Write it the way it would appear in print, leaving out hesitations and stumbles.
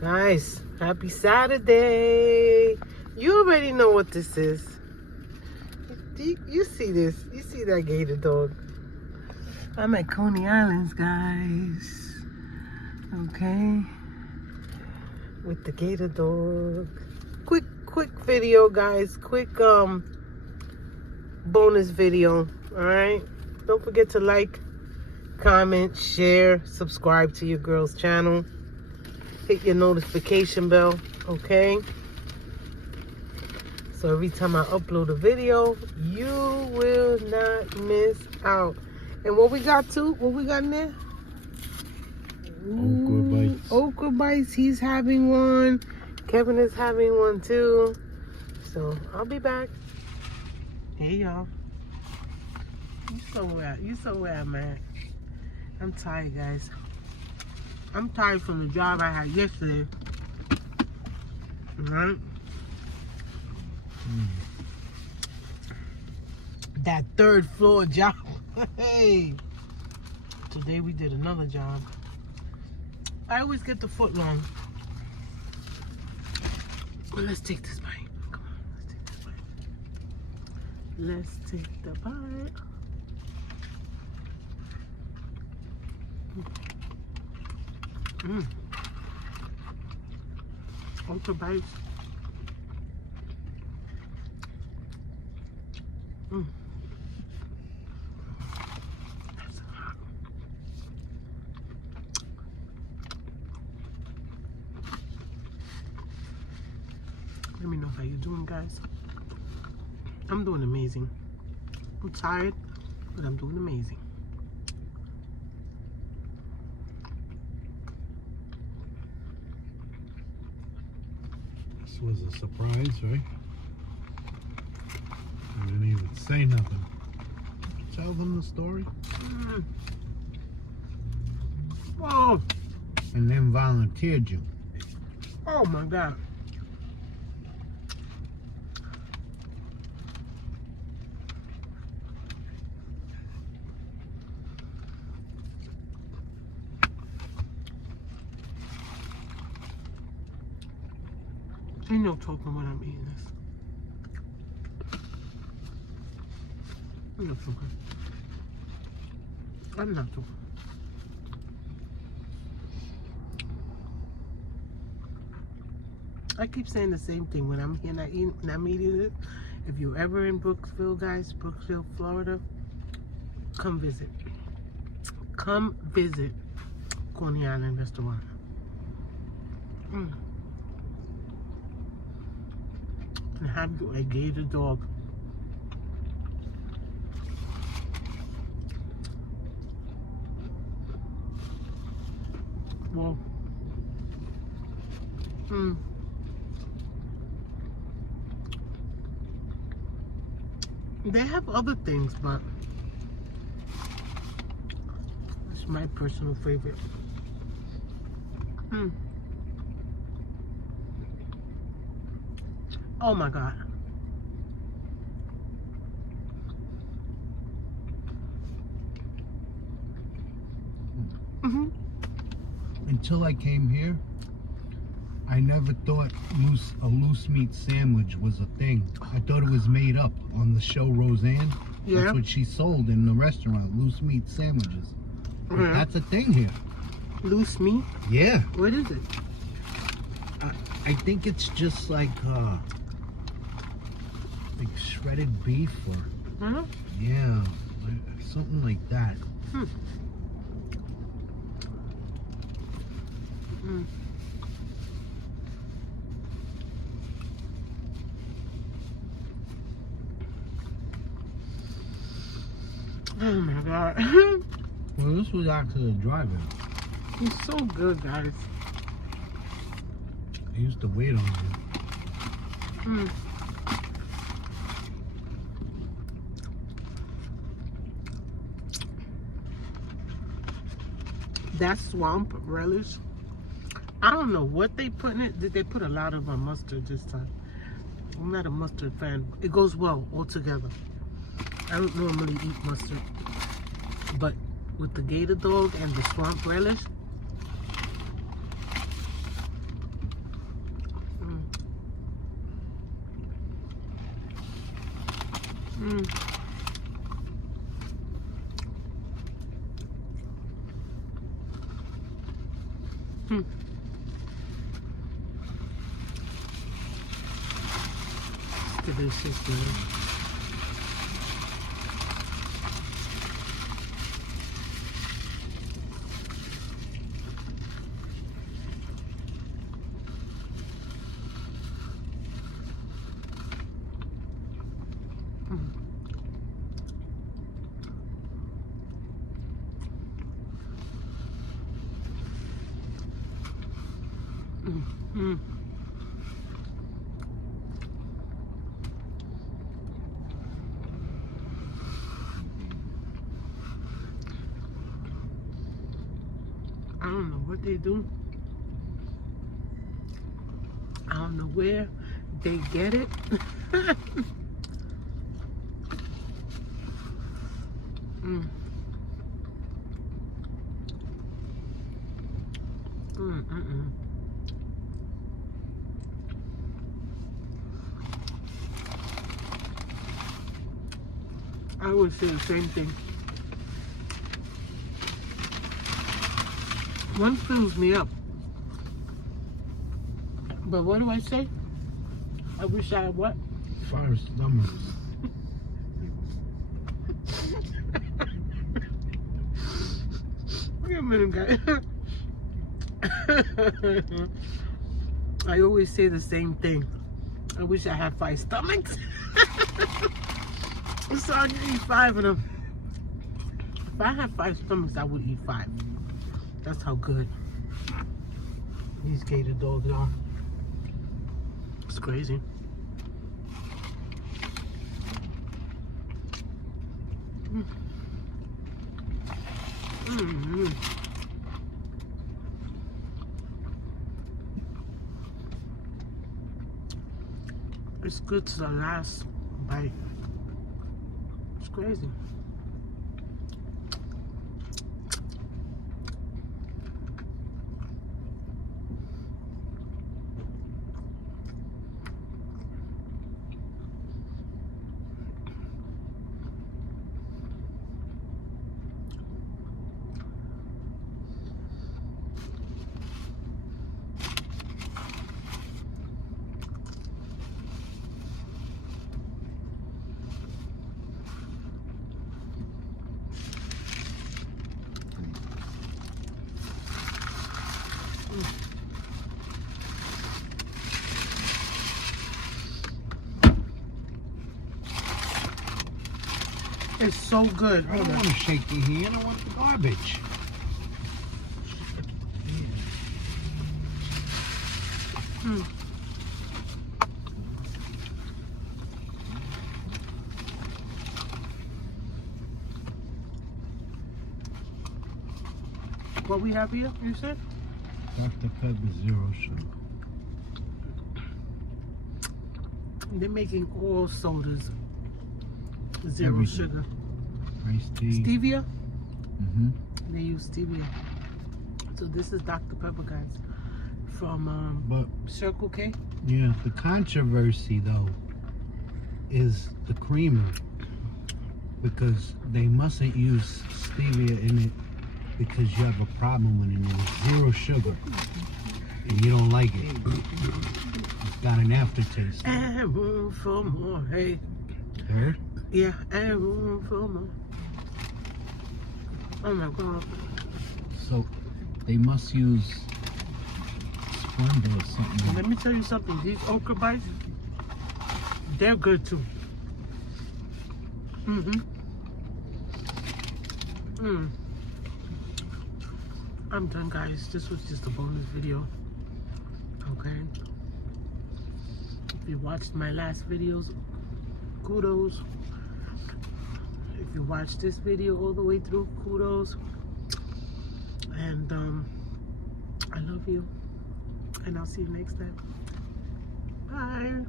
Guys, happy Saturday. You already know what this is. You see this. You see that Gator Dog. I'm at Coney Islands, guys. Okay. With the Gator Dog. Quick video, guys. Quick bonus video. Alright? Don't forget to like, comment, share, subscribe to your girl's channel. Hit your notification bell, okay? So every time I upload a video, you will not miss out. And what we got too? What we got in there? Okra bites. Okra bites. He's having one. Kevin is having one too. So I'll be back. Hey y'all. You saw where I'm at. I'm tired, guys. I'm tired from the job I had yesterday. Right? That third floor job. Hey. Today we did another job. I always get the foot long. Well, let's take this bite. Come on, let's take the bite. Let's take the bite. Okra bites. That's hot. Let me know how you're doing, guys. I'm doing amazing. I'm tired, but I'm doing amazing. This was a surprise, right? I didn't even say nothing. Tell them the story. Whoa! And then volunteered you. Oh my God. Ain't no talking when I'm eating this. I'm not talking. I'm not talking. I keep saying the same thing when I'm here and I'm eating it. If you're ever in Brooksville, guys, Brooksville, Florida, come visit. Come visit Coney Island Restaurant. And have you a Gator Dog. Well, they have other things, but it's my personal favorite. Oh my God. Until I came here, I never thought a loose meat sandwich was a thing. I thought it was made up on the show Roseanne. Yeah. That's what she sold in the restaurant, loose meat sandwiches. But that's a thing here. Loose meat? Yeah. What is it? I think it's just like shredded beef or yeah, something like that. Oh my God. Well, this was actually a drive-in. He's so good, guys. I used to wait on him. That swamp relish, I don't know what they put in it. Did they put a lot of mustard this time? I'm not a mustard fan. It goes well all together. I don't normally eat mustard, but with the Gator Dog and the swamp relish, Delicious, man. I don't know what they do. I don't know where they get it. I would say the same thing. One fills me up. But what do I say? I wish I had what? Fire stomachs. Wait a minute, guys. I always say the same thing. I wish I had 5 stomachs. So I can eat 5 of them. If I had 5 stomachs, I would eat 5. That's how good these Gator dogs are. It's crazy. It's good to the last bite. It's crazy. It's so good. I don't want to shake your hand. I want the garbage. What we have here, you said? Dr. Pepper Zero Sugar. They're making all sodas zero Everything. sugar. Iced tea. Stevia? Mm-hmm. They use stevia. So this is Dr. Pepper, guys, from But Circle K. yeah, the controversy though is the creamer, because they mustn't use stevia in it because you have a problem with it. It's zero sugar and you don't like it. It's got an aftertaste. And room for more, hey. Heard? Yeah, and room for more. Oh my God. So they must use Splenda or something. Let me tell you something. These okra bites, they're good too. I'm done, guys. This was just a bonus video. Okay. If you watched my last videos, kudos. If you watched this video all the way through, kudos. And I love you. And I'll see you next time. Bye.